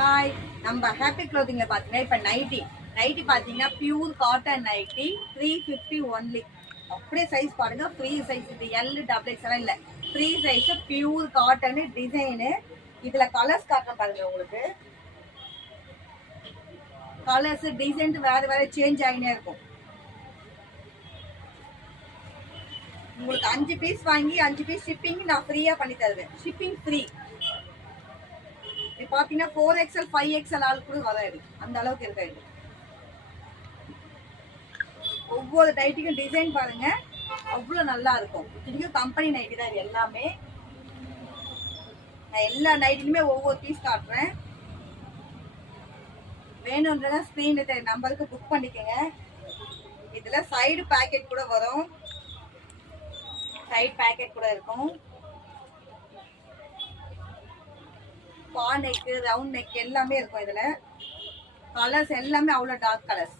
Hi, நம்ம happy க்ளோத்திங்ல பார்த்தீங்கன்னா இப்போ நைட்டி பார்த்தீங்கன்னா பியூர் காட்டன் நைட்டி 350 ஒன்லி. அப்படியே சைஸ் பாருங்க, ஃப்ரீ சைஸ். இது எல் டபுள் எக்ஸ் எல்லாம் இல்லை, free size pure cotton design. இதுல கலர்ஸ் காட்டுறேன் பாருங்க. உங்களுக்கு கலர்ஸ் டிசைன் வேற வேற சேஞ்ச் ஆகினே இருக்கும். உங்களுக்கு 5 பீஸ் வாங்கி 5 பீஸ் ஷிப்பிங் நான் ஃப்ரீயா பண்ணி தருவேன். Shipping free. இது பாத்தீங்கன்னா 4XL 5XL ஆள் கூட வராது, அந்த அளவுக்கு இருக்காது. ஒவ்வொரு நைட்டிக்கும் டிசைன் பாருங்க, அவ்வளவு நல்லா இருக்கும். இதுக்கும் கம்பெனி நைட்டி தான் இது எல்லாமே. நான் எல்லா நைட்டிலுமே ஒவ்வொரு பீஸ் காட்டுறேன். வேணும்ன்றத ஸ்கிரீன்ல தெரிய நம்பருக்கு புக் பண்ணிக்கோங்க. இதுல சைடு பேக்கெட் கூட வரும், சைடு பேக்கெட் கூட இருக்கும். பா நெக், ரவுண்ட் நெக் எல்லாமே இருக்கும். இதுல கலர்ஸ் எல்லாமே அவ்வளவு டார்க் கலர்ஸ்.